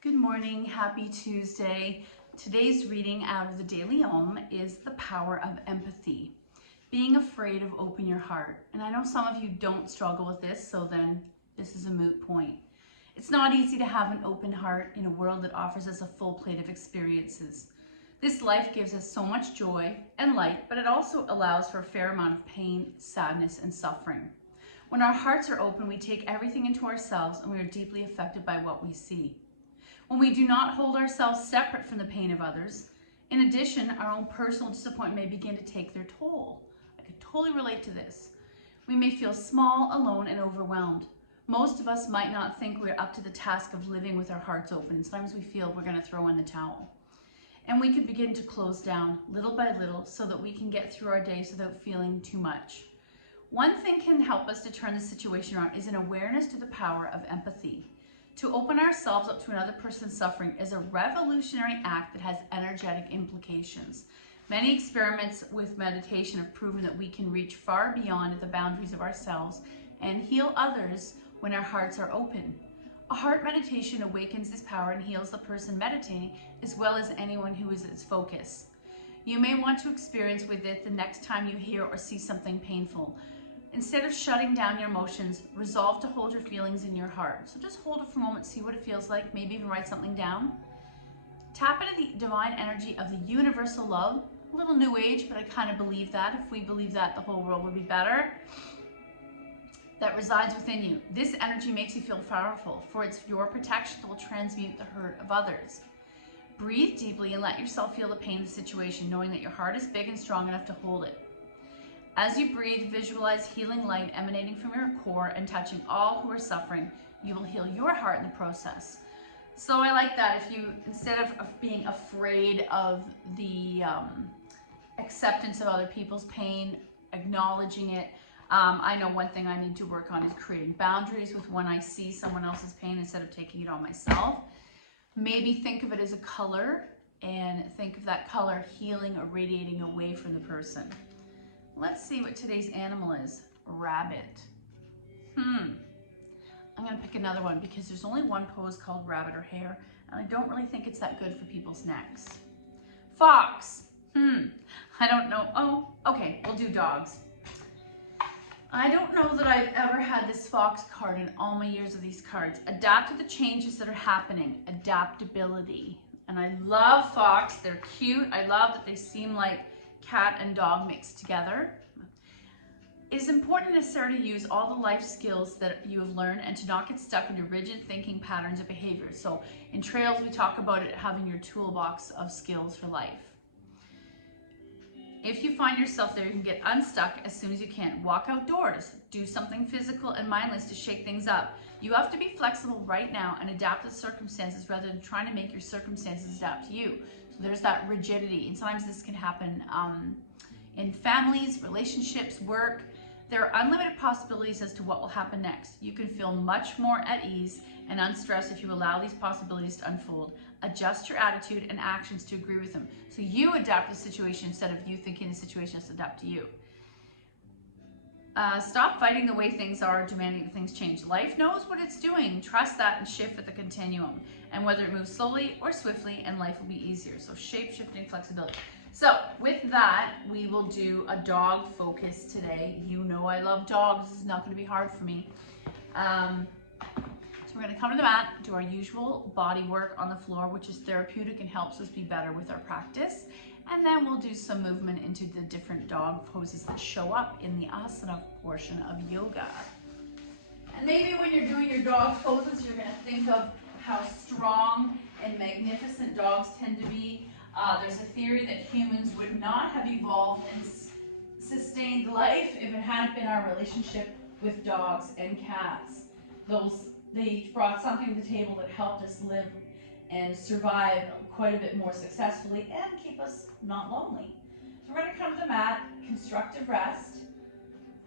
Good morning, happy Tuesday. Today's reading out of the Daily Om is The Power of Empathy. Being afraid of open your heart. And I know some of you don't struggle with this, so then this is a moot point. It's not easy to have an open heart in a world that offers us a full plate of experiences. This life gives us so much joy and light, but it also allows for a fair amount of pain, sadness, and suffering. When our hearts are open, we take everything into ourselves and we are deeply affected by what we see. When we do not hold ourselves separate from the pain of others, in addition, our own personal disappointment may begin to take their toll. I can totally relate to this. We may feel small, alone, and overwhelmed. Most of us might not think we're up to the task of living with our hearts open, and sometimes we feel we're going to throw in the towel. And we can begin to close down little by little so that we can get through our days without feeling too much. One thing can help us to turn the situation around is an awareness to the power of empathy. To open ourselves up to another person's suffering is a revolutionary act that has energetic implications. Many experiments with meditation have proven that we can reach far beyond the boundaries of ourselves and heal others when our hearts are open. A heart meditation awakens this power and heals the person meditating as well as anyone who is its focus. You may want to experience with it the next time you hear or see something painful. Instead of shutting down your emotions, resolve to hold your feelings in your heart. So just hold it for a moment, see what it feels like, maybe even write something down. Tap into the divine energy of the universal love. A little new age, but I kind of believe that. If we believe that, the whole world would be better. That resides within you. This energy makes you feel powerful, for it's your protection that will transmute the hurt of others. Breathe deeply and let yourself feel the pain of the situation, knowing that your heart is big and strong enough to hold it. As you breathe, visualize healing light emanating from your core and touching all who are suffering. You will heal your heart in the process. So I like that. If you, instead of being afraid of the acceptance of other people's pain, acknowledging it, I know one thing I need to work on is creating boundaries with when I see someone else's pain instead of taking it on myself. Maybe think of it as a color and think of that color healing or radiating away from the person. Let's see what today's animal is. Rabbit. I'm going to pick another one because there's only one pose called rabbit or hare, and I don't really think it's that good for people's necks. Fox. I don't know. Oh, okay, we'll do dogs. I don't know that I've ever had this fox card in all my years of these cards. Adapt to the changes that are happening. Adaptability. And I love fox. They're cute. I love that they seem like cat and dog mixed together. It is important and necessary to use all the life skills that you have learned and to not get stuck into rigid thinking patterns of behavior. So in Trails, we talk about it having your toolbox of skills for life. If you find yourself there, you can get unstuck as soon as you can. Walk outdoors, do something physical and mindless to shake things up. You have to be flexible right now and adapt to circumstances rather than trying to make your circumstances adapt to you. So there's that rigidity, and sometimes this can happen in families, relationships, work. There are unlimited possibilities as to what will happen next. You can feel much more at ease and unstressed if you allow these possibilities to unfold. Adjust your attitude and actions to agree with them. So you adapt the situation instead of you thinking the situation has to adapt to you. Stop fighting the way things are, demanding that things change. Life knows what it's doing. Trust that and shift with the continuum. And whether it moves slowly or swiftly, and life will be easier. So shape-shifting flexibility. So with that, we will do a dog focus today. You know I love dogs. This is not going to be hard for me. So we're going to come to the mat, do our usual body work on the floor, which is therapeutic and helps us be better with our practice. And then we'll do some movement into the different dog poses that show up in the asana portion of yoga. And maybe when you're doing your dog poses, you're going to think of how strong and magnificent dogs tend to be. There's a theory that humans would not have evolved and sustained life if it hadn't been our relationship with dogs and cats. They brought something to the table that helped us live and survive quite a bit more successfully and keep us not lonely. So we're going to come to the mat, constructive rest.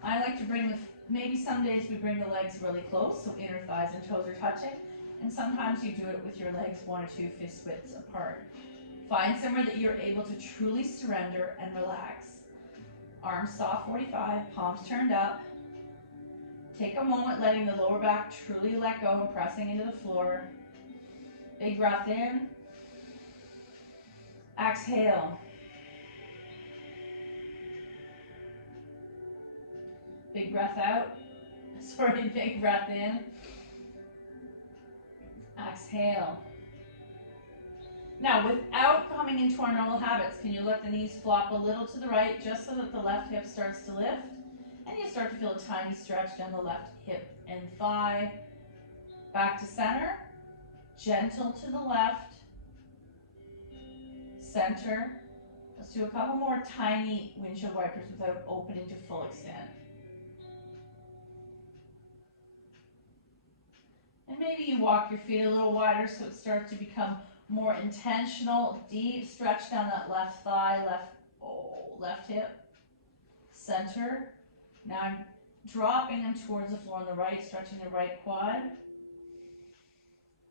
I like to bring maybe some days we bring the legs really close, so inner thighs and toes are touching, and sometimes you do it with your legs 1 or 2 fist widths apart. Find somewhere that you're able to truly surrender and relax. Arms soft 45, palms turned up. Take a moment letting the lower back truly let go and pressing into the floor. Big breath in. Exhale. Big breath out. Sorry, big breath in. Exhale. Now, without coming into our normal habits, can you let the knees flop a little to the right just so that the left hip starts to lift? And you start to feel a tiny stretch down the left hip and thigh. Back to center. Gentle to the left. Center. Let's do a couple more tiny windshield wipers without opening to full extent. And maybe you walk your feet a little wider so it starts to become more intentional. Deep stretch down that left thigh, left hip. Center. Now I'm dropping them towards the floor on the right, stretching the right quad.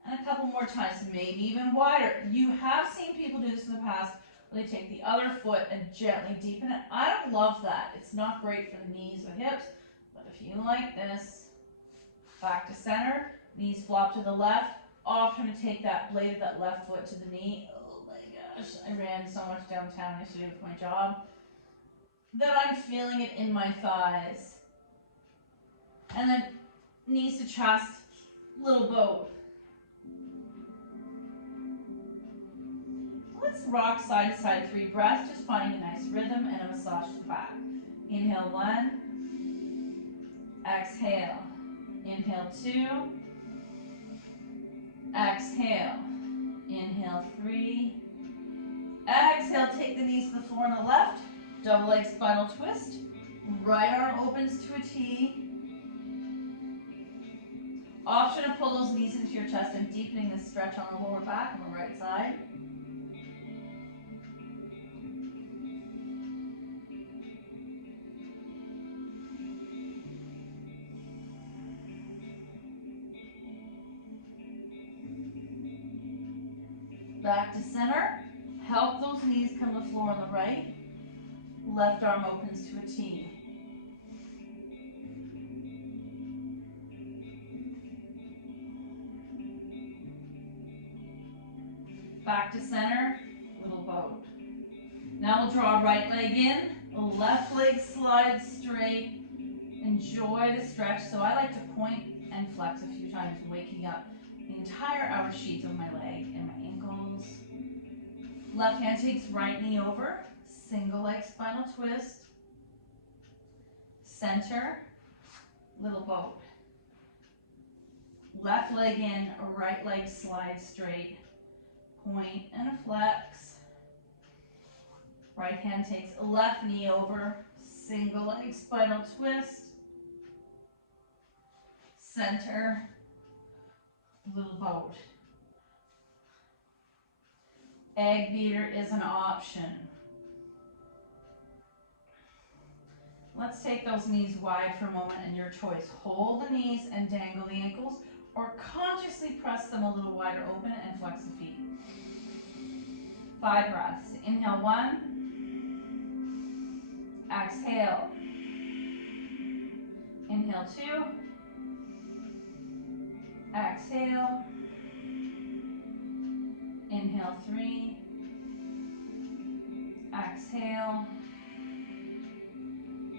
And a couple more times, maybe even wider. You have seen people do this in the past where they take the other foot and gently deepen it. I don't love that. It's not great for the knees or hips, but if you like this, back to center, knees flop to the left. Often to take that blade of that left foot to the knee. Oh my gosh, I ran so much downtown yesterday with my job that I'm feeling it in my thighs. And then knees to chest, little boat. Let's rock side to side, 3 breaths, just finding a nice rhythm and a massage to the back. Inhale 1, exhale. Inhale 2, exhale. Inhale 3, exhale, take the knees to the floor on the left, double leg spinal twist, right arm opens to a T. Option to pull those knees into your chest and deepening the stretch on the lower back on the right side. Back to center. Help those knees come to the floor on the right. Left arm opens to a T. Back to center, little boat. Now we'll draw right leg in, left leg slides straight. Enjoy the stretch. So I like to point and flex a few times, waking up the entire outer sheath of my leg and my ankles. Left hand takes right knee over, single leg spinal twist. Center, little boat. Left leg in, right leg slides straight. Point and a flex. Right hand takes left knee over, single leg spinal twist. Center, little boat. Egg beater is an option. Let's take those knees wide for a moment and your choice. Hold the knees and dangle the ankles, or consciously press them a little wider open and flex the feet. 5 breaths. Inhale 1. Exhale. Inhale 2. Exhale. Inhale 3. Exhale.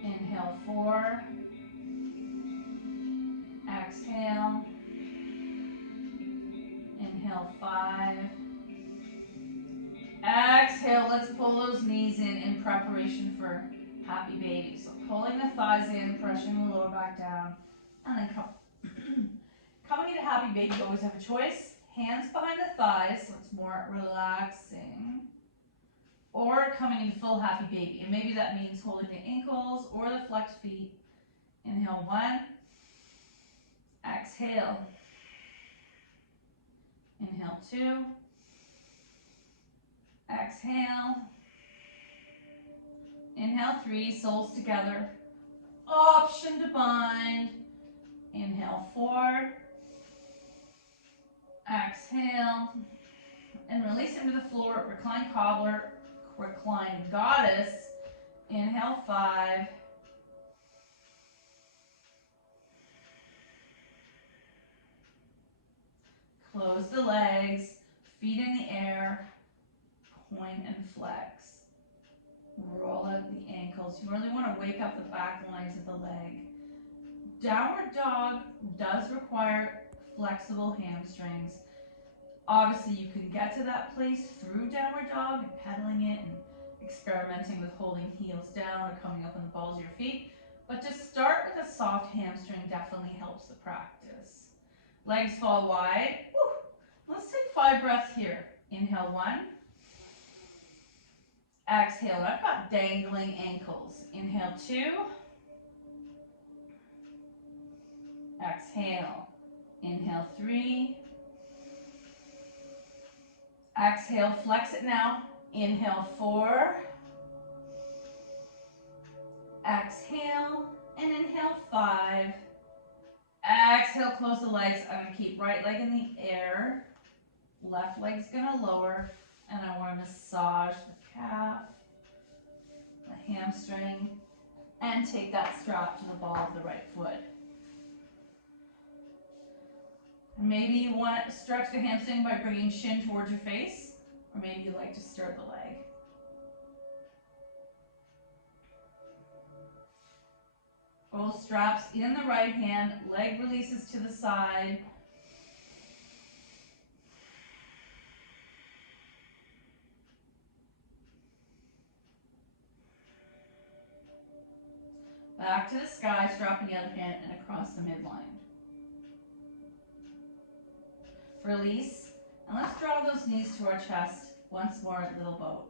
Inhale 4. Exhale. Inhale 5. Exhale, let's pull those knees in preparation for happy baby. So pulling the thighs in, pressing the lower back down, and then coming into happy baby. You always have a choice. Hands behind the thighs, so it's more relaxing. Or coming into full happy baby. And maybe that means holding the ankles or the flexed feet. Inhale 1. Exhale. Inhale 2. Exhale. Inhale 3, soles together. Option to bind. Inhale 4. Exhale. And release into the floor. Recline cobbler. Recline goddess. Inhale 5. Close the legs. point and flex. Roll out the ankles. You really want to wake up the back lines of the leg. Downward dog does require flexible hamstrings. Obviously, you can get to that place through downward dog and pedaling it and experimenting with holding heels down or coming up on the balls of your feet. But just start with a soft hamstring definitely helps the practice. Legs fall wide. Woo. Let's take 5 breaths here. Inhale 1. Exhale. I've got dangling ankles. Inhale 2. Exhale. Inhale 3. Exhale, flex it now. Inhale 4. Exhale and inhale 5. Exhale, close the legs. I'm going to keep right leg in the air. Left leg's going to lower. And I want to massage the calf, the hamstring, and take that strap to the ball of the right foot. Maybe you want to stretch the hamstring by bringing shin towards your face, or maybe you like to stir the leg. Both straps in the right hand, leg releases to the side. Back to the sky, strapping the other hand and across the midline. Release, and let's draw those knees to our chest once more, little boat.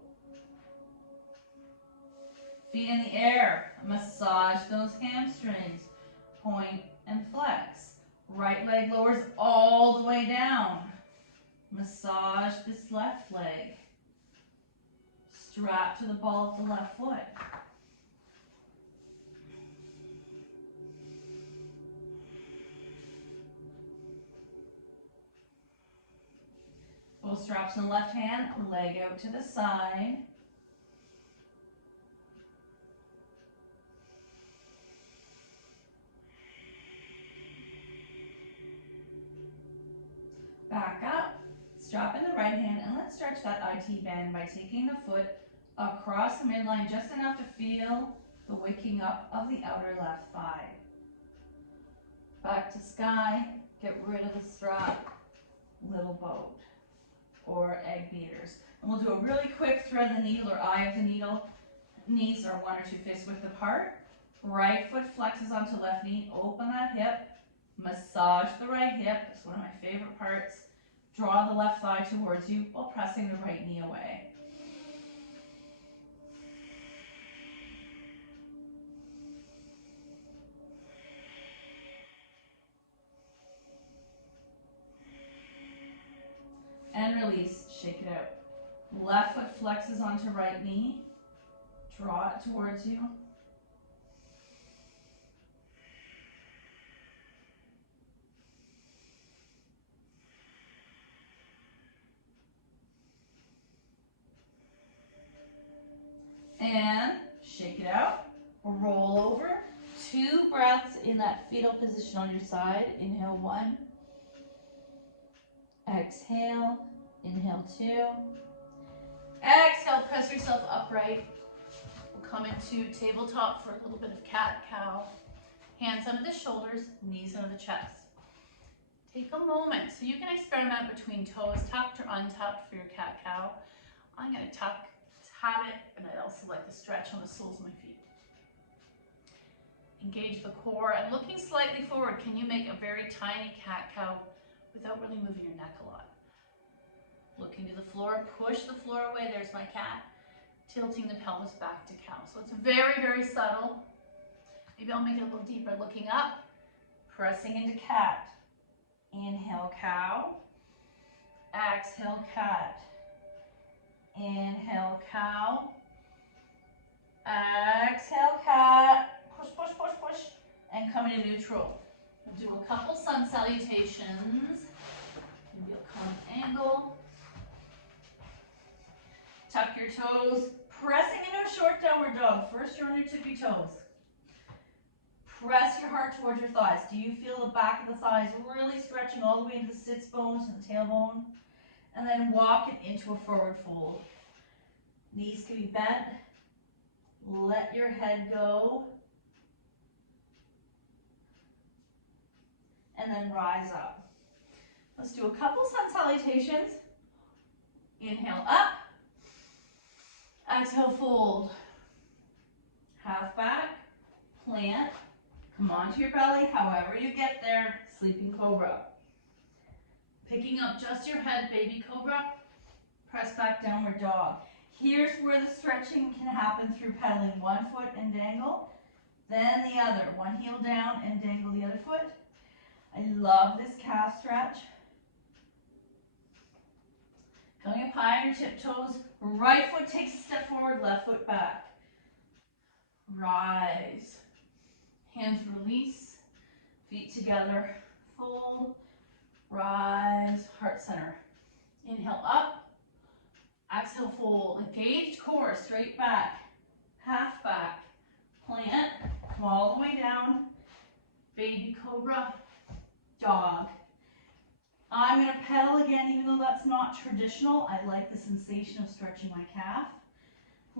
Feet in the air, massage those hamstrings, point and flex. Right leg lowers all the way down. Massage this left leg. Strap to the ball of the left foot. Both straps in the left hand, leg out to the side. Back up, strap in the right hand, and let's stretch that IT band by taking the foot across the midline just enough to feel the waking up of the outer left thigh. Back to sky, get rid of the strap, little boat, or egg beaters. And we'll do a really quick thread the needle or eye of the needle. Knees are 1 or 2 fist width apart. Right foot flexes onto left knee, open that hip, massage the right hip, it's one of my favorite parts. Draw the left thigh towards you while pressing the right knee away. And release, shake it out. Left foot flexes onto right knee, draw it towards you. And shake it out, roll over. 2 breaths in that fetal position on your side. Inhale 1. Exhale, inhale 2. Exhale, press yourself upright. We'll come into tabletop for a little bit of cat-cow. Hands under the shoulders, knees under the chest. Take a moment so you can experiment between toes, tucked or untucked for your cat-cow. I'm going to tuck, have it, and I also like to stretch on the soles of my feet. Engage the core and looking slightly forward. Can you make a very tiny cat-cow without really moving your neck a lot? Looking to the floor, push the floor away. There's my cat. Tilting the pelvis back to cow. So it's very, very subtle. Maybe I'll make it a little deeper. Looking up, pressing into cat. Inhale, cow. Exhale, cat. Inhale, cow. Exhale, cat. Push, push, push, push. And come into neutral. We'll do a couple sun salutations. Maybe a come angle. Tuck your toes. Pressing into a short downward dog. First, you're on your tippy toes. Press your heart towards your thighs. Do you feel the back of the thighs really stretching all the way into the sits bones and the tailbone? And then walk it into a forward fold. Knees can be bent. Let your head go. And then rise up. Let's do a couple sun salutations. Inhale up. Exhale, fold. Half back, plant. Come onto your belly, however you get there. Sleeping cobra. Picking up just your head, baby cobra. Press back, downward dog. Here's where the stretching can happen through pedaling one foot and dangle, then the other. One heel down and dangle the other foot. I love this calf stretch. Going up high on your tiptoes. Right foot takes a step forward, left foot back. Rise. Hands release. Feet together. Fold. Rise. Heart center. Inhale up. Exhale, fold. Engaged core, straight back. Half back. Plant. Come all the way down. Baby cobra. Dog. I'm going to pedal again, even though that's not traditional. I like the sensation of stretching my calf.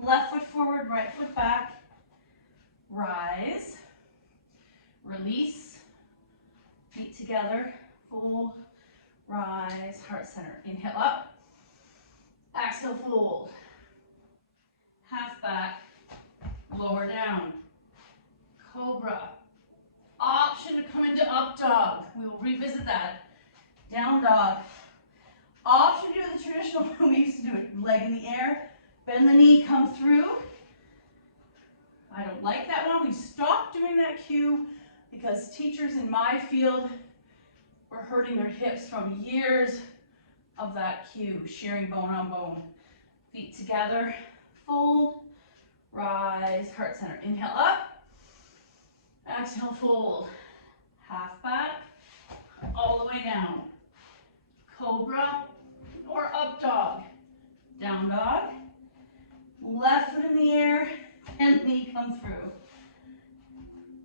Left foot forward, right foot back. Rise. Release. Feet together. Fold. Rise. Heart center. Inhale up. Exhale, fold. Half back. Lower down. Cobra. Option to come into up dog. We will revisit that. Down dog. Option to do the traditional one we used to do it. Leg in the air. Bend the knee, come through. I don't like that one. We stopped doing that cue because teachers in my field were hurting their hips from years of that cue, shearing bone on bone. Feet together, fold, rise, heart center. Inhale up, exhale, fold. Half back, all the way down. Cobra or up dog. Down dog. Left foot in the air, and knee come through.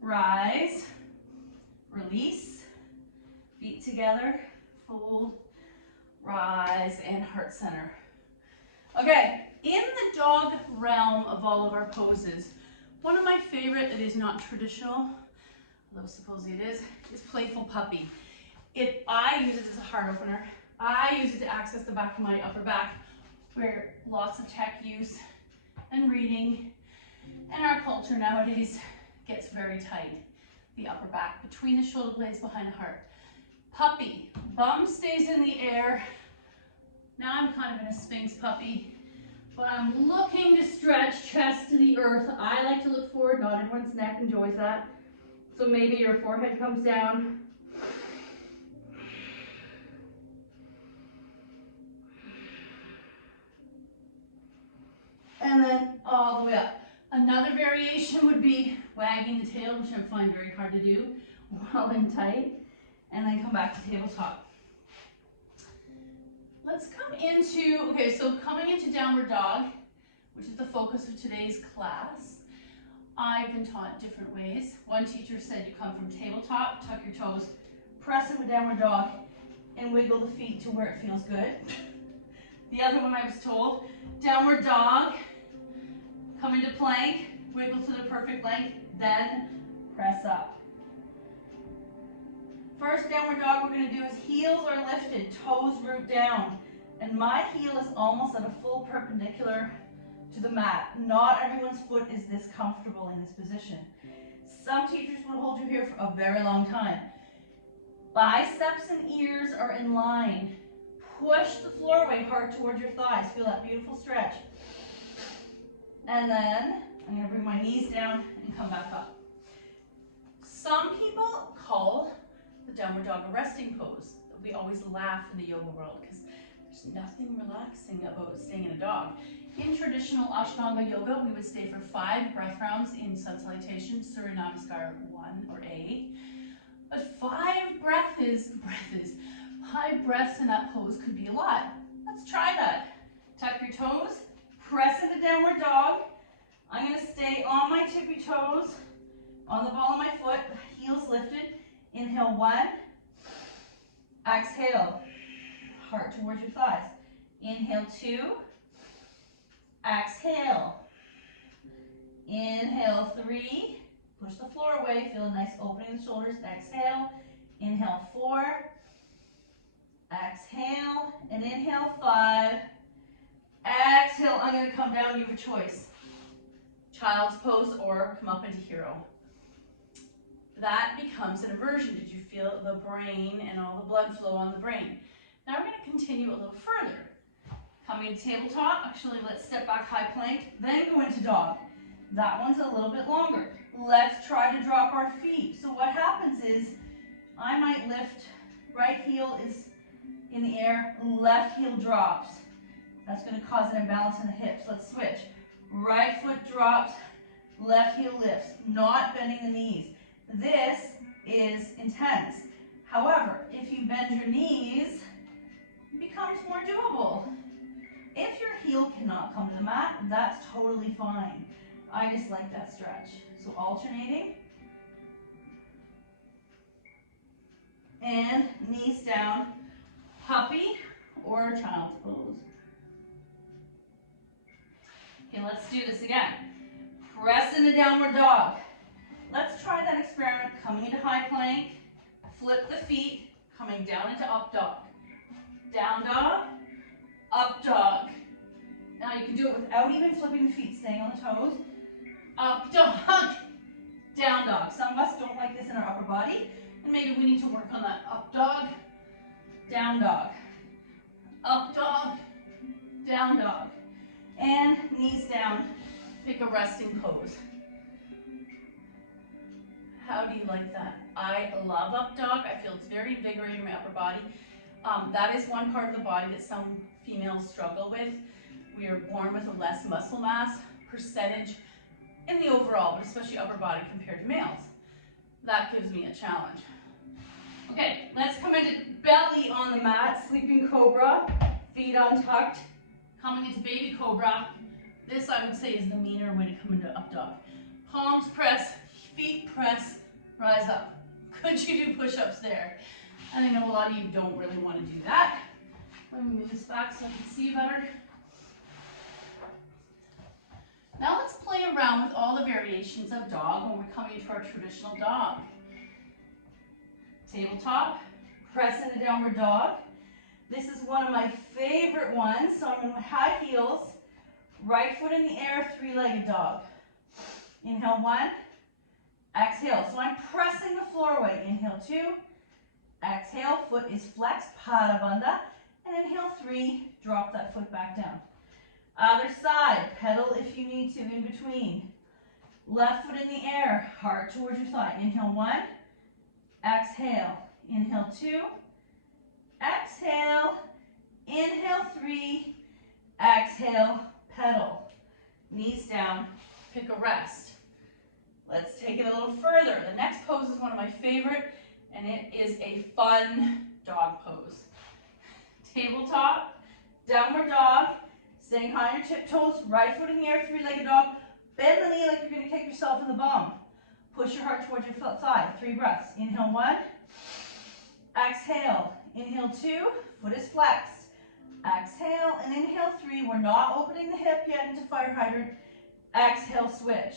Rise, release, feet together, fold, rise, and heart center. Okay, in the dog realm of all of our poses, one of my favorite that is not traditional, although supposedly it is playful puppy. I use it as a heart opener. I use it to access the back of my upper back, where lots of tech use and reading and our culture nowadays gets very tight. The upper back, between the shoulder blades, behind the heart. Puppy, bum stays in the air. Now I'm kind of in a Sphinx puppy, but I'm looking to stretch chest to the earth. I like to look forward, not everyone's neck enjoys that. So maybe your forehead comes down. And then all the way up. Another variation would be wagging the tail, which I find very hard to do while in tight. And then come back to tabletop. Let's come into, okay, so coming into downward dog, which is the focus of today's class. I've been taught different ways. One teacher said you come from tabletop, tuck your toes, press into downward dog, and wiggle the feet to where it feels good. The other one I was told, downward dog, come into plank, wiggle to the perfect length, then press up. First downward dog we're going to do is heels are lifted, toes root down, and my heel is almost at a full perpendicular to the mat. Not everyone's foot is this comfortable in this position. Some teachers will hold you here for a very long time. Biceps and ears are in line. Push the floor away, heart towards your thighs. Feel that beautiful stretch. And then I'm going to bring my knees down and come back up. Some people call the downward dog a resting pose. We always laugh in the yoga world because there's nothing relaxing about staying in a dog. In traditional Ashtanga yoga, we would stay for 5 breath rounds in sun salutation, Surya Namaskar 1 or A. But 5 breaths in that pose could be a lot. Let's try that. Tuck your toes, press into downward dog. I'm going to stay on my tippy toes, on the ball of my foot, heels lifted. Inhale 1, exhale, heart towards your thighs. Inhale 2, Exhale. Inhale, 3. Push the floor away. Feel a nice opening in the shoulders. Exhale. Inhale, 4. Exhale. And inhale, 5. Exhale. I'm going to come down. You have a choice. Child's pose or come up into hero. That becomes an inversion. Did you feel the brain and all the blood flow on the brain? Now we're going to continue a little further. Coming to tabletop. Actually, let's step back, high plank, then go into dog. That one's a little bit longer. Let's try to drop our feet. So what happens is I might lift, right heel is in the air, left heel drops. That's going to cause an imbalance in the hips. Let's switch. Right foot drops, left heel lifts, not bending the knees. This is intense. However, if you bend your knees, it becomes more doable. If your heel cannot come to the mat, that's totally fine. I just like that stretch. So alternating. And knees down, puppy or child's pose. Okay, let's do this again. Press into downward dog. Let's try that experiment. Coming into high plank, flip the feet, coming down into up dog. Down dog, up dog. Now you can do it without even flipping the feet, staying on the toes. Up dog, down dog. Some of us don't like this in our upper body, and maybe we need to work on that. Up dog, down dog. Up dog, down dog. And knees down, pick a resting pose. How do you like that? I love up dog. I feel it's very invigorating in my upper body. That is one part of the body that some females struggle with. We are born with a less muscle mass percentage in the overall, but especially upper body compared to males. That gives me a challenge. Okay, let's come into belly on the mat, sleeping cobra, feet untucked. Coming into baby cobra. This I would say is the meaner way to come into up dog. Palms press, feet press, rise up. Could you do push-ups there? And I know a lot of you don't really want to do that. Let me move this back so I can see better. Now let's play around with all the variations of dog when we're coming into our traditional dog. Tabletop, press into downward dog. This is one of my favorite ones. So I'm in my high heels, right foot in the air, three-legged dog. Inhale 1, exhale. So I'm pressing the floor away. Inhale 2, exhale, foot is flexed, pada bandha. And inhale 3, drop that foot back down. Other side, pedal if you need to in between. Left foot in the air, heart towards your thigh. Inhale 1, exhale. Inhale 2, exhale. Inhale 3, exhale, pedal. Knees down, pick a rest. Let's take it a little further. The next pose is one of my favorite, and it is a fun dog pose. Tabletop, downward dog, staying high on your tiptoes, right foot in the air, three-legged dog. Bend the knee like you're going to kick yourself in the bum. Push your heart towards your thigh. 3 breaths. Inhale 1, exhale. Inhale 2, foot is flexed. Exhale, and inhale 3. We're not opening the hip yet into fire hydrant. Exhale, switch.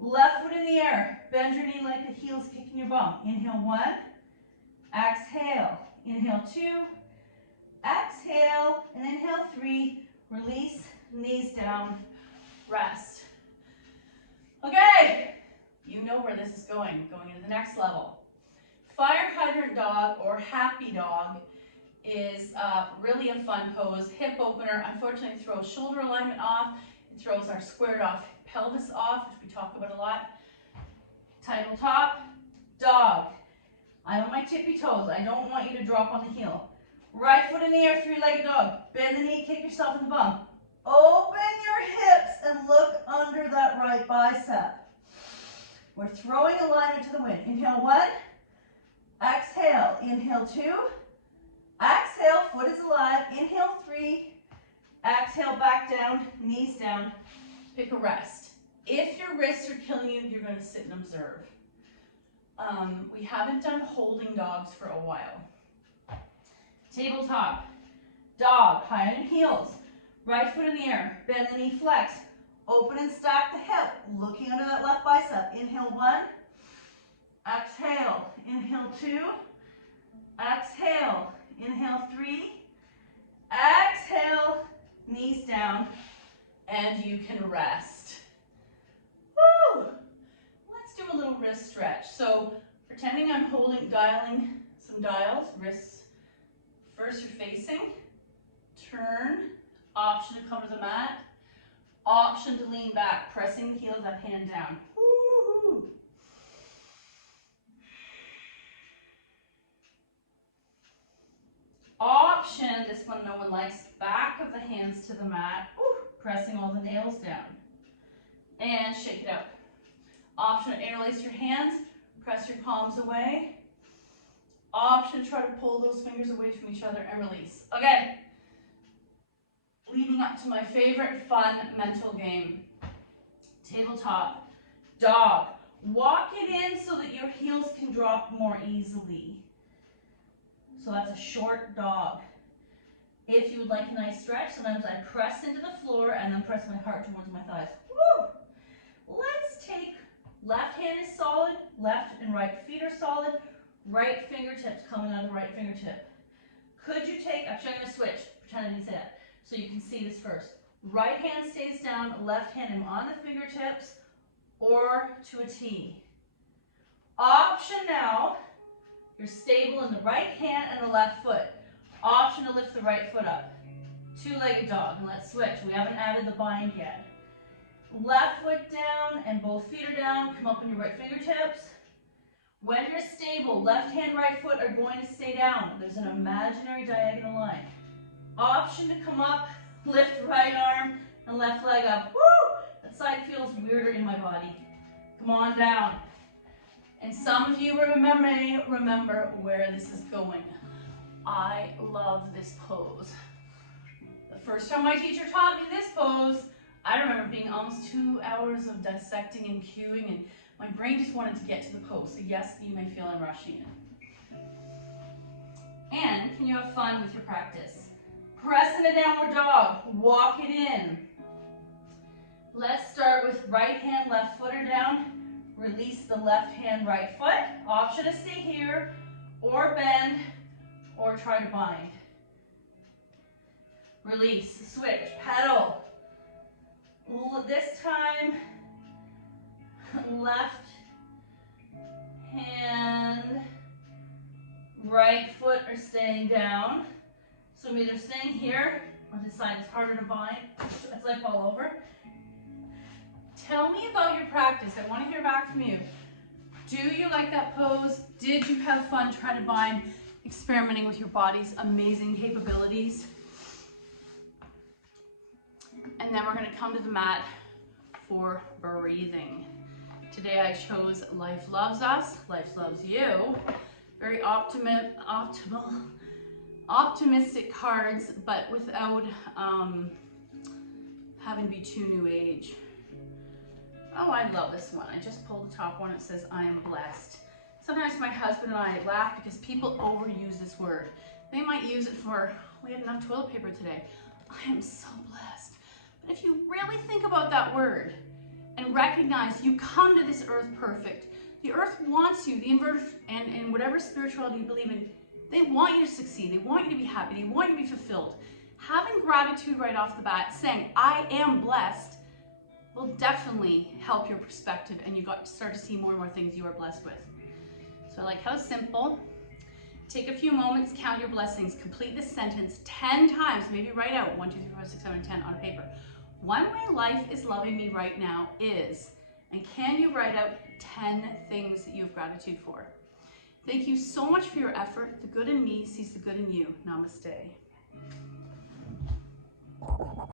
Left foot in the air. Bend your knee like the heel's kicking your bum. Inhale 1, exhale. Inhale 2, exhale, and inhale 3. Release, knees down, rest. Okay, you know where this is going into the next level. Fire hydrant dog or happy dog is really a fun pose. Hip opener, unfortunately, it throws shoulder alignment off. It throws our squared off pelvis off, which we talk about a lot. Tabletop, dog. I'm on my tippy toes. I don't want you to drop on the heel. Right foot in the air, three-legged dog. Bend the knee, kick yourself in the bum. Open your hips and look under that right bicep. We're throwing alignment to the wind. Inhale 1, exhale. Inhale 2, exhale, foot is alive. Inhale 3, exhale, back down, knees down. Pick a rest. If your wrists are killing you, you're going to sit and observe. We haven't done holding dogs for a while. Tabletop, dog, high on your heels. Right foot in the air, bend the knee, flex. Open and stack the hip, looking under that left bicep. Inhale 1, exhale, inhale 2, exhale, inhale 3, exhale, knees down, and you can rest. Woo! Let's do a little wrist stretch. So pretending I'm dialing some dials, wrists first you're facing, turn, option to cover the mat, option to lean back, pressing the heel of that hand down. Woo-hoo. Option, this one no one likes, back of the hands to the mat, pressing all the nails down. And shake it out. Option to interlace your hands, press your palms away. Option, try to pull those fingers away from each other and release. Okay. Leading up to my favorite fun mental game. Tabletop dog. Walk it in so that your heels can drop more easily. So that's a short dog. If you would like a nice stretch, sometimes I press into the floor and then press my heart towards my thighs. Woo! Let's take, left hand is solid, left and right feet are solid, right fingertips coming out of the right fingertip. Could you take, actually I'm going to switch, pretend I didn't say that, so you can see this first. Right hand stays down, left hand is on the fingertips or to a T. Option now, you're stable in the right hand and the left foot. Option to lift the right foot up. Two-legged dog, and let's switch. We haven't added the bind yet. Left foot down and both feet are down, come up on your right fingertips. When you're stable, left hand, right foot are going to stay down. There's an imaginary diagonal line. Option to come up, lift right arm and left leg up. Woo! That side feels weirder in my body. Come on down. And some of you may remember where this is going. I love this pose. The first time my teacher taught me this pose, I remember being almost 2 hours of dissecting and cueing, and my brain just wanted to get to the pose. So yes, you may feel I'm rushing it. And can you have fun with your practice? Press in a downward dog. Walk it in. Let's start with right hand, left foot are down. Release the left hand, right foot. Option to stay here, or bend, or try to bind. Release, switch, pedal. This time, left hand, right foot are staying down. So I'm either staying here or decide it's harder to bind. It's like all over. Tell me about your practice. I want to hear back from you. Do you like that pose? Did you have fun trying to bind, experimenting with your body's amazing capabilities? And then we're going to come to the mat for breathing. Today I chose Life Loves Us, Life Loves You. Very optimistic cards, but without having to be too new age. Oh, I love this one. I just pulled the top one. It says, I am blessed. Sometimes my husband and I laugh because people overuse this word. They might use it for, we had enough toilet paper today. I am so blessed. But if you really think about that word and recognize you come to this earth perfect, the earth wants you, the universe, and whatever spirituality you believe in, they want you to succeed. They want you to be happy. They want you to be fulfilled. Having gratitude right off the bat, saying, I am blessed, will definitely help your perspective, and you start to see more and more things you are blessed with. So I like how simple. Take a few moments, count your blessings. Complete this sentence 10 times. Maybe write out 1, 2, 3, 4, 5, 6, 7, 10 on a paper. One way life is loving me right now is, and can you write out 10 things that you have gratitude for? Thank you so much for your effort. The good in me sees the good in you. Namaste.